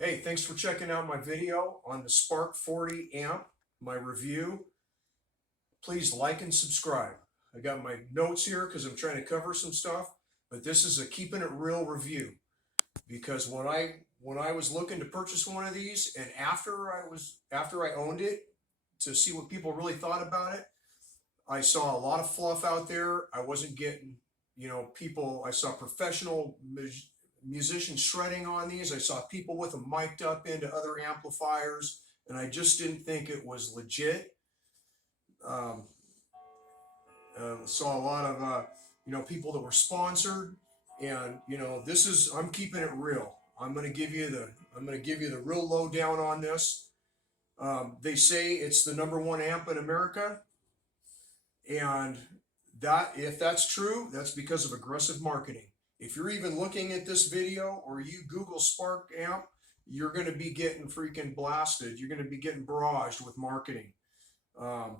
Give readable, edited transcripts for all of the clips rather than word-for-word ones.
Hey, thanks for checking out my video on the Spark 40 amp, my review. Please like and subscribe. I got my notes here because I'm trying to cover some stuff, but this is a keeping it real review because when I was looking to purchase one of these and after I owned it to see what people really thought about it, I saw a lot of fluff out there. I wasn't getting, people. I saw professional musicians shredding on these. I saw people with them mic'd up into other amplifiers, and I just didn't think it was legit. Um, saw a lot of, people that were sponsored, and this is. I'm keeping it real. I'm gonna give you the real lowdown on this. They say it's the number one amp in America. And that, if that's true, that's because of aggressive marketing. If you're even looking at this video or you Google Spark Amp, you're going to be getting freaking blasted. You're going to be getting barraged with marketing. Um,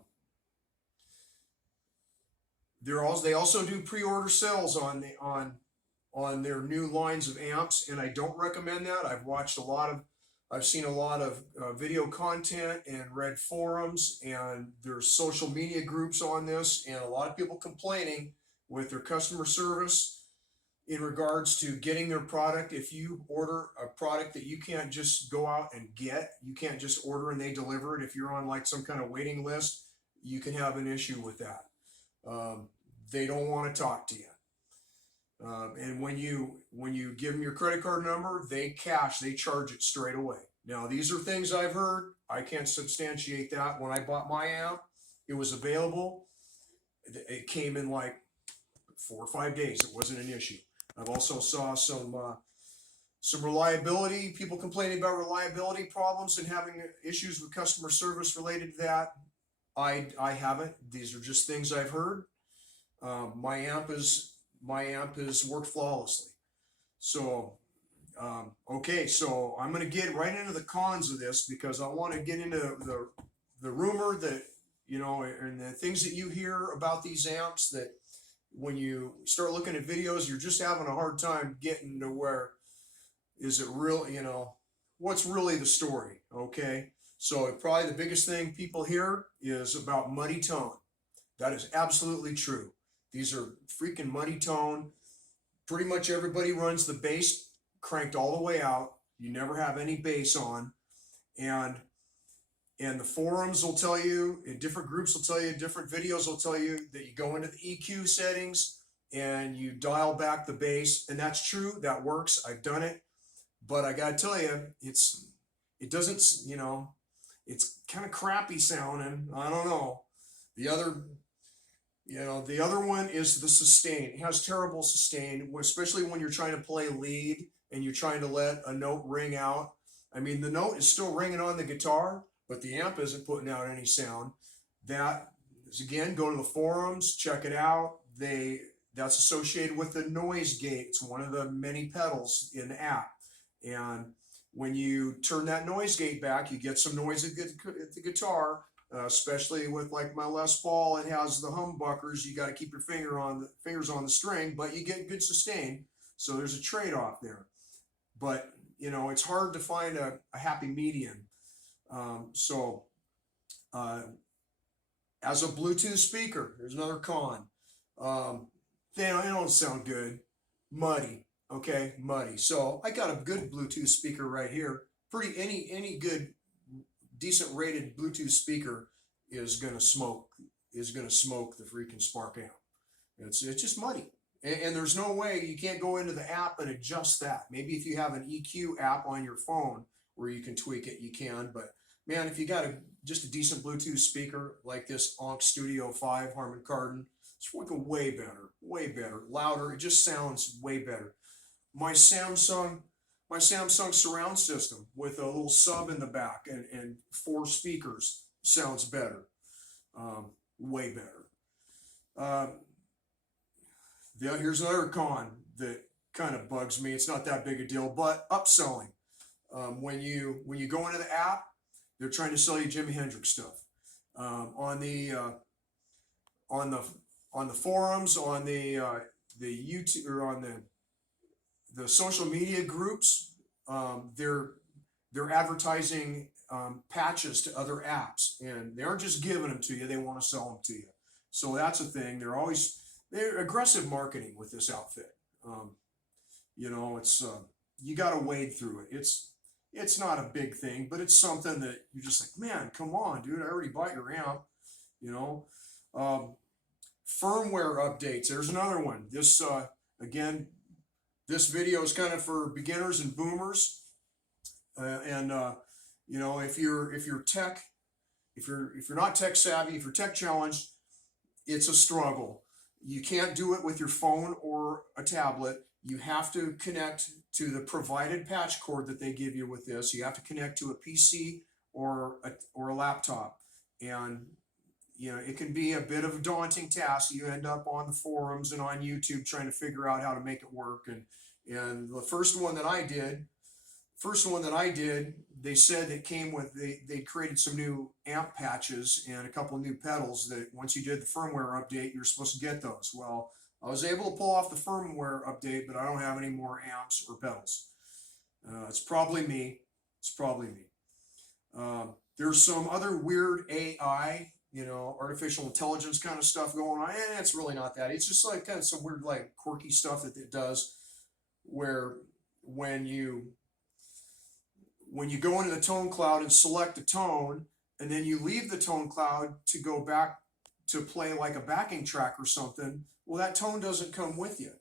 they also do pre-order sales on their new lines of amps, and I don't recommend that. I've seen a lot of video content and read forums, and there's social media groups on this, and a lot of people complaining with their customer service in regards to getting their product. If you order a product that you can't just go out and get, you can't just order and they deliver it. If you're on like some kind of waiting list, you can have an issue with that. Um, they don't want to talk to you. And when you give them your credit card number, they charge it straight away. Now these are things I've heard. I can't substantiate that. When I bought my amp, it was available. It came in like 4 or 5 days. It wasn't an issue. I've also saw some reliability, people complaining about reliability problems and having issues with customer service related to that. I haven't. These are just things I've heard. My amp is worked flawlessly. So okay, so I'm going to get right into the cons of this because I want to get into the rumor that and the things that you hear about these amps that when you start looking at videos, you're just having a hard time getting to where is it real, what's really the story, okay? So probably the biggest thing people hear is about muddy tone. That is absolutely true. These are freaking muddy tone. Pretty much everybody runs the bass cranked all the way out. You never have any bass on. And and the forums will tell you, in different groups will tell you, different videos will tell you that you go into the EQ settings and you dial back the bass, and that's true. That works. I've done it, but I gotta tell you, it doesn't. It's kind of crappy sounding. I don't know. The other, the other one is the sustain. It has terrible sustain, especially when you're trying to play lead and you're trying to let a note ring out. I mean, the note is still ringing on the guitar, but the amp isn't putting out any sound. That is, again, go to the forums, check it out. That's associated with the noise gate. It's one of the many pedals in the app. And when you turn that noise gate back, you get some noise at the guitar, especially with like my Les Paul. It has the humbuckers. You got to keep your fingers on the string, but you get good sustain. So there's a trade-off there. But it's hard to find a happy median. So as a Bluetooth speaker, there's another con. Um, they don't sound good. Muddy. Okay, muddy. So I got a good Bluetooth speaker right here. Any good decent rated Bluetooth speaker is gonna smoke the freaking Spark amp. It's just muddy. And there's no way you can't go into the app and adjust that. Maybe if you have an EQ app on your phone where you can tweak it, you can. But man, if you got just a decent Bluetooth speaker like this Onk Studio 5 Harman Kardon, it's working way better, louder. It just sounds way better. My Samsung, my Samsung surround system with a little sub in the back and four speakers sounds better, way better. Uh, Here's another con that kind of bugs me. It's not that big a deal, but upselling. When you go into the app, they're trying to sell you Jimi Hendrix stuff. On the forums, on the YouTube or on the social media groups, they're they're advertising patches to other apps, and they aren't just giving them to you, they want to sell them to you. So that's a thing. They're aggressive marketing with this outfit. You know, it's you got to wade through it. It's not a big thing, but it's something that you're just like, man, come on, dude, I already bought your amp. You know, firmware updates. There's another one. This again, this video is kind of for beginners and boomers, and you know, if you're not tech savvy, if you're tech challenged, it's a struggle. You can't do it with your phone or a tablet. You have to connect to the provided patch cord that they give you with this. You have to connect to a PC or a laptop, and you know, it can be a bit of a daunting task. You end up on the forums and on YouTube trying to figure out how to make it work. And the first one that I did, they said it came with, they created some new amp patches and a couple of new pedals that once you did the firmware update, you're supposed to get those. Well, I was able to pull off the firmware update, but I don't have any more amps or pedals. It's probably me. There's some other weird AI, you know, artificial intelligence kind of stuff going on. And it's really not that. It's just like kind of some weird, like quirky stuff that it does, where when you go into the tone cloud and select a tone, and then you leave the tone cloud to go back to play like a backing track or something, well, that tone doesn't come with you.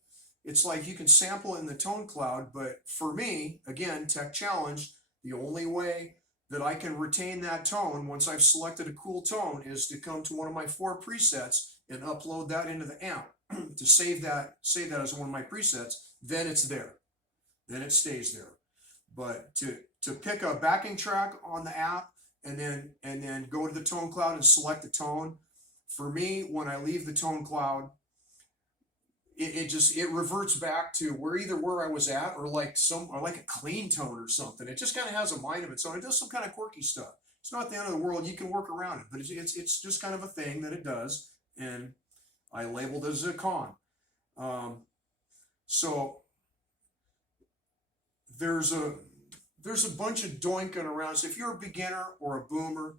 It's like you can sample it in the tone cloud, but for me, again, tech challenge, the only way that I can retain that tone once I've selected a cool tone is to come to one of my 4 presets and upload that into the amp to save that as one of my presets. Then it's there. Then it stays there. But to pick a backing track on the app and then go to the tone cloud and select the tone, for me, when I leave the tone cloud, it reverts back to where I was at, or like a clean tone or something. It just kind of has a mind of its own. It does some kind of quirky stuff. It's not the end of the world. You can work around it, but it's just kind of a thing that it does, and I labeled it as a con. So there's a bunch of doinking around. So if you're a beginner or a boomer,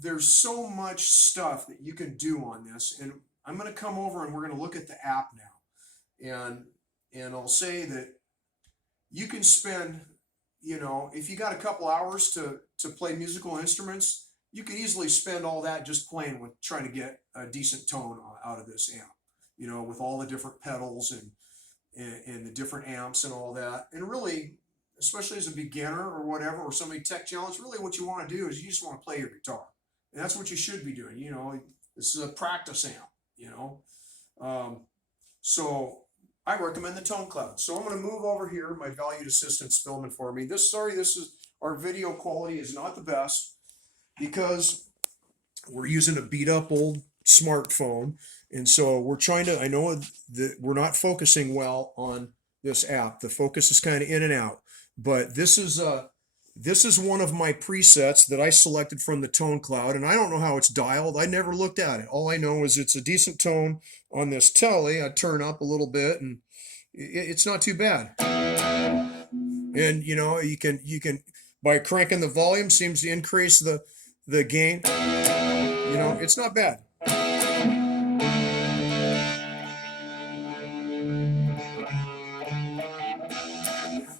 there's so much stuff that you can do on this, and I'm going to come over and we're going to look at the app now, and I'll say that you can spend, you know, if you got a couple hours to play musical instruments, you could easily spend all that just playing with trying to get a decent tone out of this amp, you know, with all the different pedals and the different amps and all that. And really, especially as a beginner or whatever, or somebody tech challenged, really what you want to do is you just want to play your guitar. And that's what you should be doing. You know, this is a practice amp, you know. So I recommend the tone cloud. So I'm going to move over here. My valued assistant's filming for me. Our video quality is not the best because we're using a beat up old smartphone. And so I know that we're not focusing well on this app. The focus is kind of in and out, but this is one of my presets that I selected from the tone cloud, and I don't know how it's dialed. I never looked at it. All I know is it's a decent tone on this telly. I turn up a little bit, and it's not too bad. And you know, you can by cranking the volume seems to increase the gain. You know, it's not bad.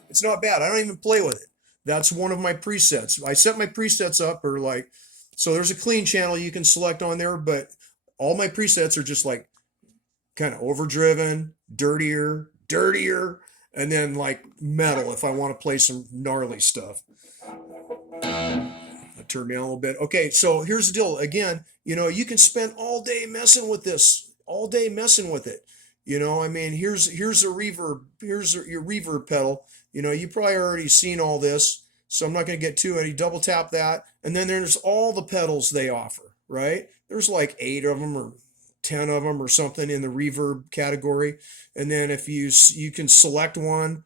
It's not bad. I don't even play with it. That's one of my presets. I set my presets up, or like, so there's a clean channel you can select on there, but all my presets are just like kind of overdriven, dirtier, and then like metal if I want to play some gnarly stuff. I'll turn down a little bit. Okay, so here's the deal. Again, you know, you can spend all day messing with this, You know, I mean, here's a reverb, here's your reverb pedal. You know, you probably already seen all this, so I'm not going to get too any. Double tap that, and then there's all the pedals they offer, right? There's like 8 of them or 10 of them or something in the reverb category. And then if you can select one,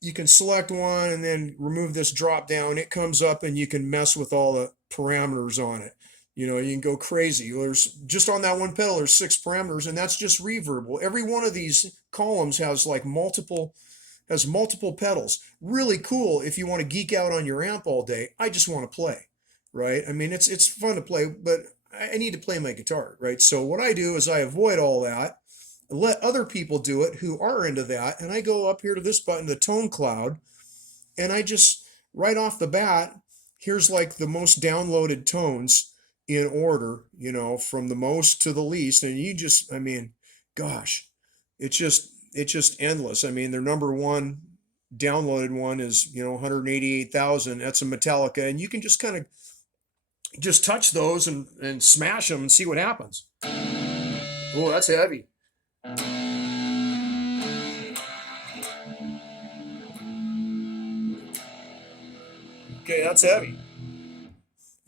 and then remove this drop down, it comes up and you can mess with all the parameters on it. You know, you can go crazy. There's just on that one pedal, there's 6 parameters, and that's just reverb. Well, every one of these columns has like multiple has multiple pedals. Really cool if you want to geek out on your amp all day. I just want to play, right? I mean, it's fun to play, but I need to play my guitar, right? So what I do is I avoid all that, let other people do it who are into that, and I go up here to this button, the tone cloud, and I just, right off the bat, here's like the most downloaded tones in order, from the most to the least. And you just, I mean, gosh, it's just endless. I mean, their number one downloaded one is, 188,000. That's a Metallica. And you can just kind of just touch those and smash them and see what happens. Oh, that's heavy. Okay, that's heavy.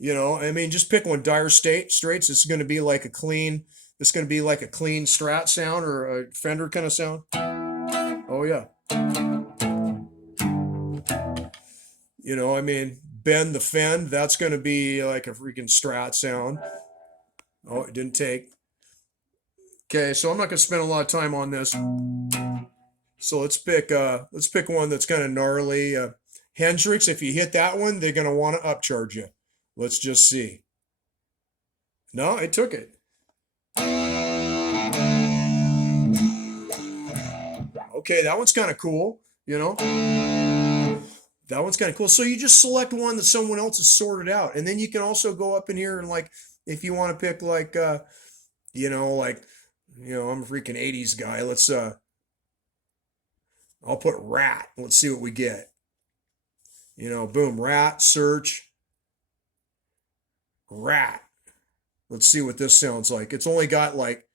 I mean, just pick one. Dire Straits. It's going to be like a clean. It's going to be like a clean Strat sound or a Fender kind of sound. Oh yeah. I mean, Bend the Fend. That's going to be like a freaking Strat sound. Oh, it didn't take. Okay, so I'm not going to spend a lot of time on this. So let's pick one that's kind of gnarly. Hendrix. If you hit that one, they're going to want to upcharge you. Let's just see. No, it took it. Okay, that one's kind of cool, That one's kind of cool. So you just select one that someone else has sorted out. And then you can also go up in here and like, if you want to pick like, I'm a freaking 80s guy. Let's, I'll put Rat. Let's see what we get. Boom, Rat, search. Rat. Let's see what this sounds like. It's only got like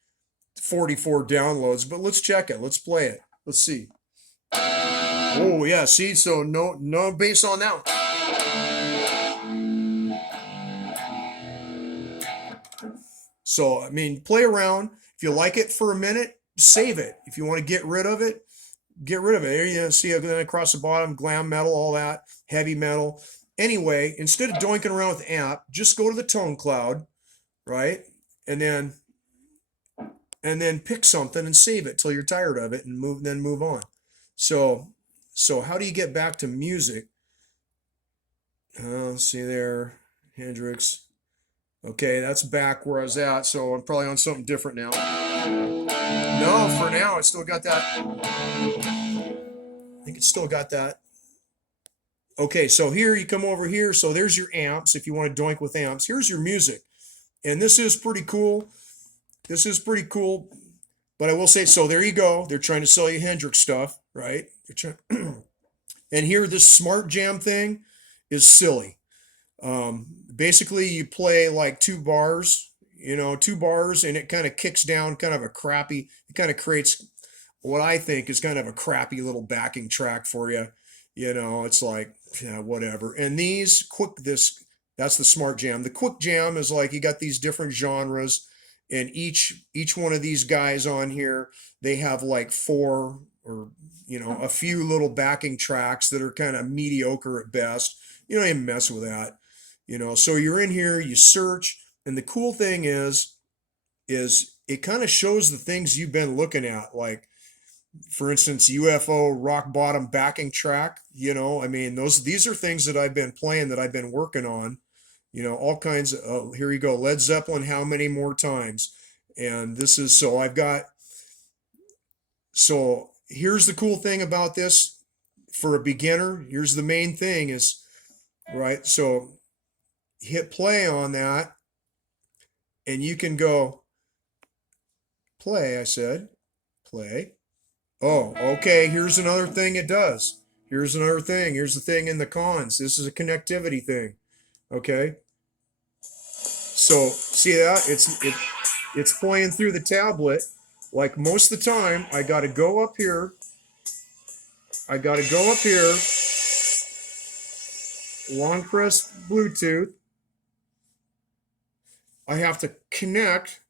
44 downloads, but let's check it. Let's play it. Let's see. Oh yeah, see, so no bass on that one. So I mean, play around. If you like it for a minute, save it. If you want to get rid of it, get rid of it. There you see then across the bottom, glam metal, all that, heavy metal. Anyway, instead of doinking around with the amp, just go to the tone cloud, right? And then pick something and save it till you're tired of it and move on. So how do you get back to music? Let's see there, Hendrix. Okay, that's back where I was at, so I'm probably on something different now. No, for now, I still got that. I think it's still got that. Okay, so here you come over here. So there's your amps if you want to doink with amps. Here's your music. And this is pretty cool. This is pretty cool. But I will say, so there you go. They're trying to sell you Hendrix stuff, right? And here, this Smart Jam thing is silly. Basically, you play like 2 bars, 2 bars, and it kind of kicks down kind of a crappy, it kind of creates what I think is kind of a crappy little backing track for you. It's like, yeah, whatever. And that's the Smart Jam. The Quick Jam is like, you got these different genres, and each one of these guys on here, they have like 4 or, a few little backing tracks that are kind of mediocre at best. You don't even mess with that. So you're in here, you search, and the cool thing is it kind of shows the things you've been looking at, like, for instance, UFO rock bottom backing track. I mean, these are things that I've been playing, that I've been working on. All kinds of. Here you go, Led Zeppelin. How many more times? And this is so I've got. So here's the cool thing about this for a beginner. Here's the main thing is, right? So hit play on that, and you can go play. I said play. Oh, okay, here's another thing it does. Here's another thing. Here's the thing in the cons. This is a connectivity thing. Okay. So see that? It's playing through the tablet. Like most of the time, I got to go up here. Long press Bluetooth. I have to connect.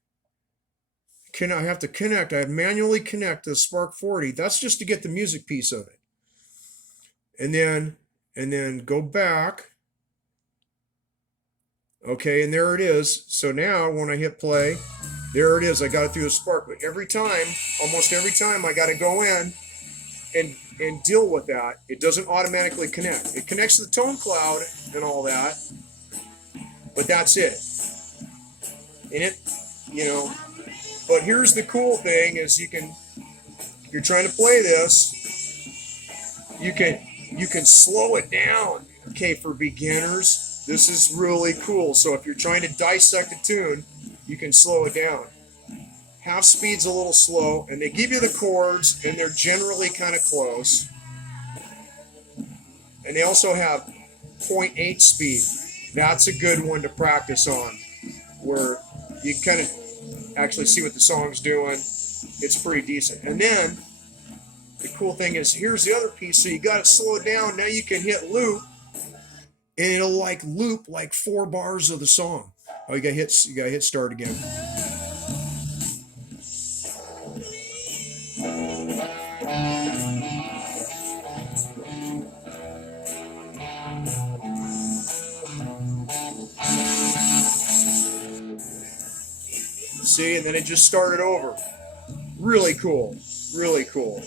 I have manually connect to the Spark 40. That's just to get the music piece of it. And then go back. Okay, and there it is. So now when I hit play, there it is. I got it through the Spark. But almost every time, I got to go in and deal with that. It doesn't automatically connect. It connects to the tone cloud and all that, but that's it. And it, you know, but here's the cool thing is if you're trying to play this, you can slow it down. Okay, for beginners, this is really cool. So if you're trying to dissect a tune, you can slow it down. Half speed's a little slow, and they give you the chords, and they're generally kind of close. And they also have 0.8 speed. That's a good one to practice on, where you can kind of actually see what the song's doing. It's pretty decent. And then the cool thing is, here's the other piece. So you got to slow it down. Now you can hit loop, and it'll like loop like 4 bars of the song. Oh, you got to hit start again. See, and then it just started over. Really cool. Really cool.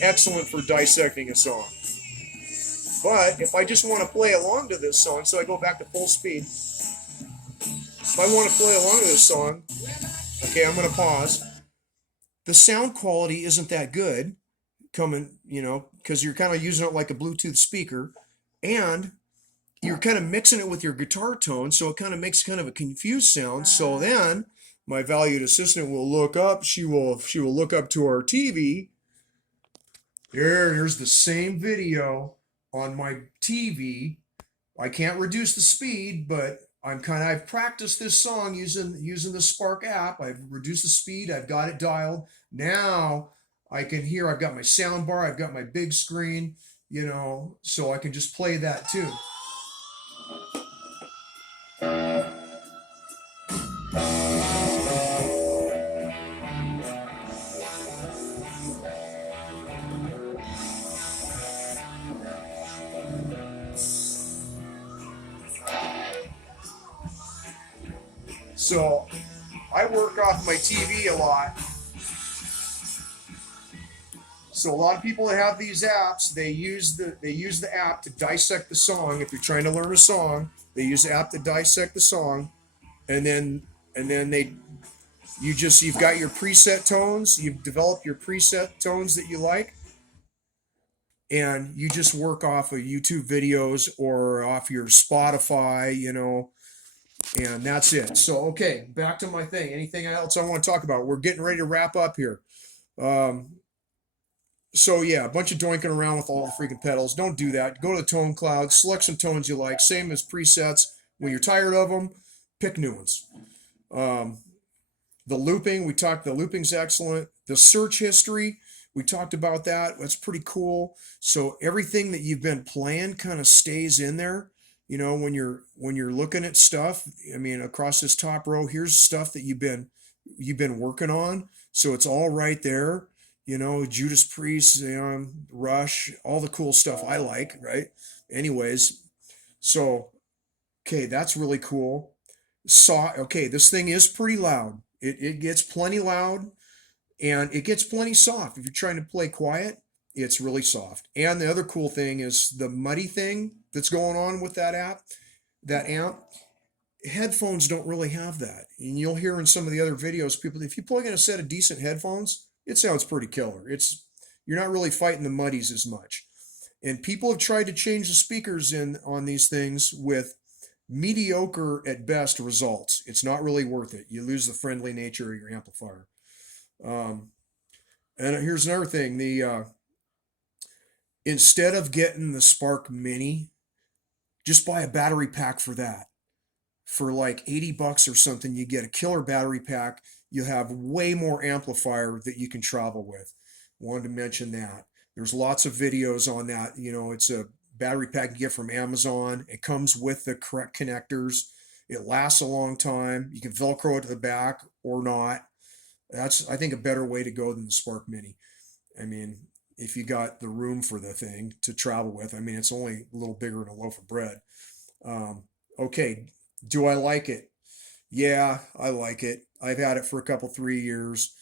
Excellent for dissecting a song. But if I just want to play along to this song, so I go back to full speed. If I want to play along to this song, okay, I'm going to pause. The sound quality isn't that good coming, because you're kind of using it like a Bluetooth speaker, and you're kind of mixing it with your guitar tone, so it kind of makes kind of a confused sound. So then my valued assistant will look up. She will look up to our TV. Here's the same video on my TV. I can't reduce the speed, but I've practiced this song using the Spark app. I've reduced the speed. I've got it dialed. Now I can hear. I've got my sound bar. I've got my big screen. So I can just play that tune. So I work off my TV a lot. So a lot of people that have these apps, they use the app to dissect the song. If you're trying to learn a song, they use the app to dissect the song, and then you've got your preset tones. You've developed your preset tones that you like, and you just work off of YouTube videos or off your Spotify, and that's it. So, okay, back to my thing. Anything else I want to talk about? We're getting ready to wrap up here. So yeah, a bunch of doinking around with all the freaking pedals. Don't do that. Go to the tone cloud, select some tones you like. Same as presets. When you're tired of them, pick new ones. The looping, the looping's excellent. The search history, we talked about that. That's pretty cool. So everything that you've been playing kind of stays in there. When you're looking at stuff, across this top row, here's stuff that you've been working on. So it's all right there. Judas Priest, Rush, all the cool stuff I like, right? Anyways, so okay, that's really cool. Okay, this thing is pretty loud. It gets plenty loud, and it gets plenty soft. If you're trying to play quiet, it's really soft. And the other cool thing is the muddy thing that's going on with that amp. Headphones don't really have that. And you'll hear in some of the other videos, people, if you plug in a set of decent headphones, it sounds pretty killer. You're not really fighting the muddies as much. And people have tried to change the speakers on these things with mediocre at best results. It's not really worth it. You lose the friendly nature of your amplifier. And here's another thing. Instead of getting the Spark Mini, just buy a battery pack for that. For like $80 or something, you get a killer battery pack. You have way more amplifier that you can travel with. Wanted to mention that. There's lots of videos on that. It's a battery pack you get from Amazon. It comes with the correct connectors. It lasts a long time. You can Velcro it to the back or not. That's, I think, a better way to go than the Spark Mini. If you got the room for the thing to travel with, it's only a little bigger than a loaf of bread. Okay, do I like it? Yeah, I like it. I've had it for 3 years.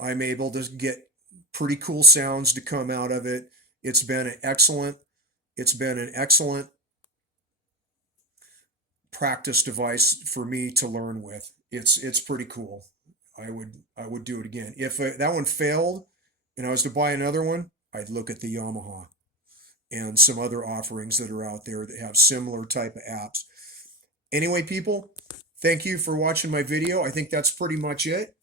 I'm able to get pretty cool sounds to come out of it. It's been an excellent, it's been an excellent practice device for me to learn with. It's pretty cool. I would do it again. If that one failed and I was to buy another one, I'd look at the Yamaha and some other offerings that are out there that have similar type of apps. Anyway, people, thank you for watching my video. I think that's pretty much it.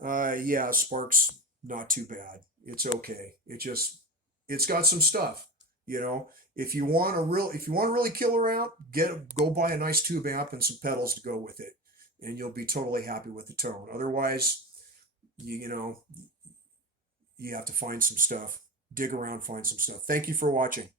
Yeah, Spark's not too bad. It's okay. It's got some stuff, you know. If you want a really killer amp, go buy a nice tube amp and some pedals to go with it, and you'll be totally happy with the tone. Otherwise, you know, you have to find some stuff. Dig around, find some stuff. Thank you for watching.